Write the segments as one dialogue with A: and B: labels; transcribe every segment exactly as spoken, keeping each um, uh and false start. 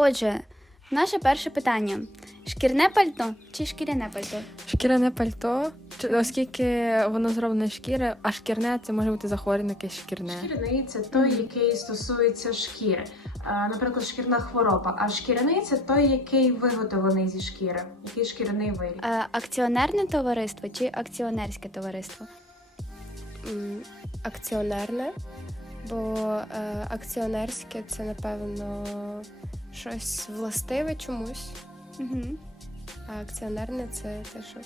A: Отже, наше перше питання. Шкірне пальто чи шкіряне пальто?
B: Шкіряне пальто, чи- оскільки воно зроблене з шкіри, а шкірне це може бути захворювання якесь шкірне.
C: Шкіряний – це той, який стосується шкіри. Е, Наприклад, шкірна хвороба. А шкіряний – це той, який виготовлений зі шкіри, який шкіряний виріб.
A: Е, акціонерне товариство чи акціонерське товариство?
D: М, Акціонерне, бо е, акціонерське це, напевно, щось властиве чомусь,
A: Угу.
D: а акціонерне це те, що.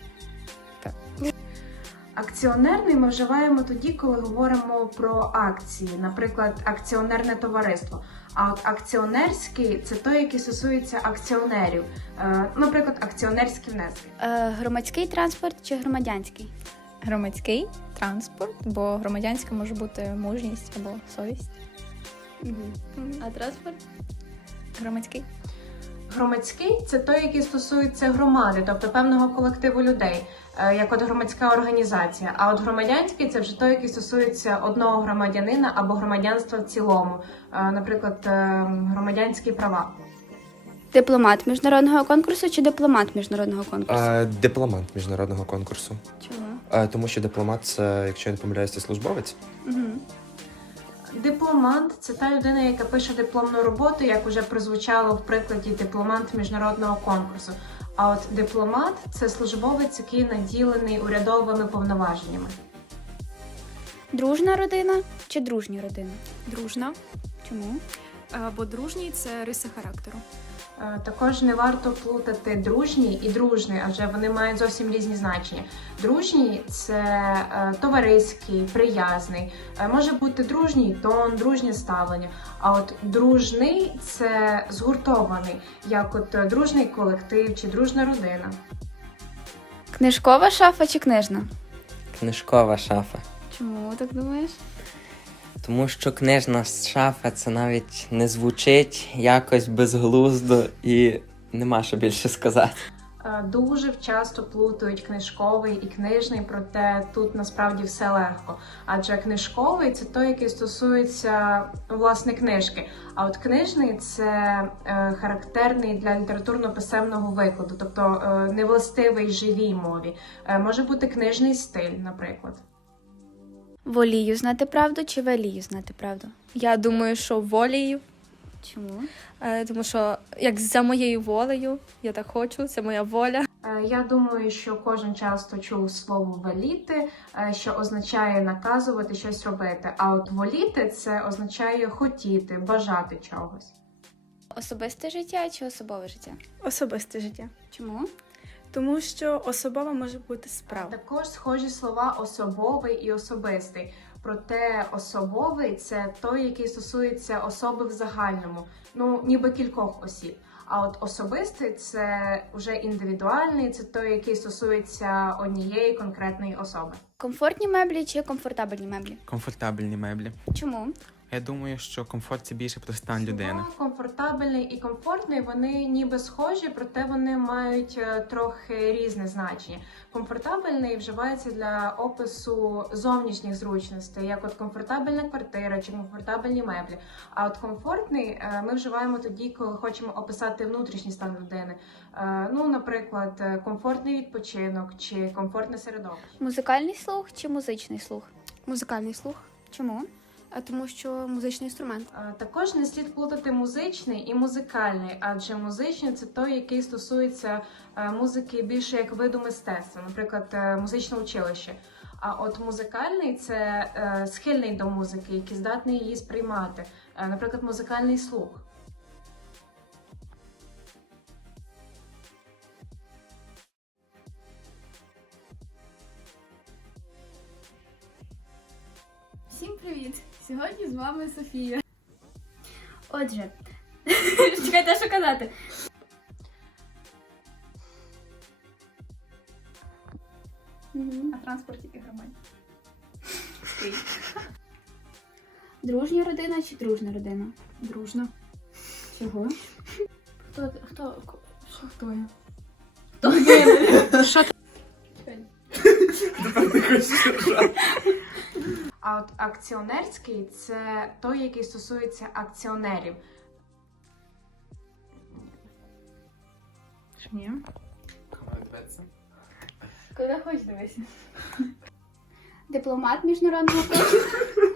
C: Акціонерний ми вживаємо тоді, коли говоримо про акції, наприклад, акціонерне товариство. А от акціонерський – це той, який стосується акціонерів, Е, наприклад, акціонерські внески.
A: Е, громадський транспорт чи громадянський?
E: Громадський транспорт, бо громадянська може бути мужність або совість.
A: Угу. А транспорт?
E: Громадський.
C: Громадський – це той, який стосується громади, тобто певного колективу людей, е, як от громадська організація. А от громадянський – це вже той, який стосується одного громадянина або громадянства в цілому, Е, наприклад, е, громадянські права.
A: Дипломат міжнародного конкурсу чи дипломат міжнародного конкурсу?
F: Е, Дипломант міжнародного конкурсу.
A: Чому?
F: Е, Тому що дипломат це, якщо я не помиляюсь, це службовець.
A: Угу.
C: Дипломант – це та людина, яка пише дипломну роботу, як уже прозвучало в прикладі дипломант міжнародного конкурсу. А от дипломат – це службовець, який наділений урядовими повноваженнями.
A: Дружна родина чи дружня родина?
G: Дружна,
A: Чому?
G: е, бо дружній – це риси характеру.
C: Е, Також не варто плутати дружній і дружний, адже вони мають зовсім різні значення. Дружній – це е, товариський, приязний. Е, Може бути дружній тон, дружнє ставлення. А от дружний – це згуртований, як от е, дружний колектив чи дружна родина.
A: Книжкова шафа чи книжна?
H: Книжкова шафа.
A: Чому так думаєш?
H: Тому що книжна шафа це навіть не звучить якось безглуздо і нема що більше сказати.
C: Е, Дуже часто плутають книжковий і книжний, проте тут насправді все легко. Адже книжковий – це той, який стосується, власне, книжки. А от книжний – це е, характерний для літературно-писемного викладу, тобто е, невластивий живій мові. Е, може бути книжний стиль, наприклад.
A: Волію знати правду чи велію знати правду?
B: Я думаю, що волею,
A: Чому?
B: е, тому що як за моєю волею, я так хочу, це моя воля.
C: Е, Я думаю, що кожен часто чув слово «веліти», е, що означає наказувати щось робити. А от «воліти» – це означає хотіти, бажати чогось.
A: Особисте життя чи особове життя?
I: Особисте життя.
A: Чому?
I: Тому що особова може бути справа.
C: Також схожі слова «особовий» і «особистий». Проте особовий – це той, який стосується особи в загальному, ну, ніби кількох осіб. А от особистий – це вже індивідуальний, це той, який стосується однієї конкретної особи.
A: Комфортні меблі чи комфортабельні меблі?
J: Комфортабельні меблі.
A: Чому?
J: Я думаю, що комфорт це більше про стан людини.
C: Слова комфортабельний і комфортний, вони ніби схожі, проте вони мають е, трохи різне значення. Комфортабельний вживається для опису зовнішніх зручностей, як от комфортабельна квартира чи комфортабельні меблі. А от комфортний е, ми вживаємо тоді, коли хочемо описати внутрішній стан людини. Е, Ну, наприклад, е, комфортний відпочинок чи комфортне середовище.
A: Музикальний слух чи музичний слух?
D: Музикальний слух,
A: Чому?
D: а тому що музичний інструмент.
C: Е, Також не слід плутати музичний і музикальний, адже музичний – це той, який стосується е, музики більше як виду мистецтва, наприклад, е, музичне училище. А от музикальний – це е, схильний до музики, який здатний її сприймати, Е, наприклад, музикальний слух.
G: Всім привіт! Сьогодні з вами Софія.
A: Отже, чекайте, що казати.
G: А транспорт тільки громадян.
A: Дружня родина чи дружна родина?
G: Дружна.
A: Чого?
G: Хто? Хто? Що хто я?
C: А от акціонерський – це той, який стосується акціонерів.
G: Ні. Куди хочеш дивися?
A: Дипломат міжнародного конкурсу.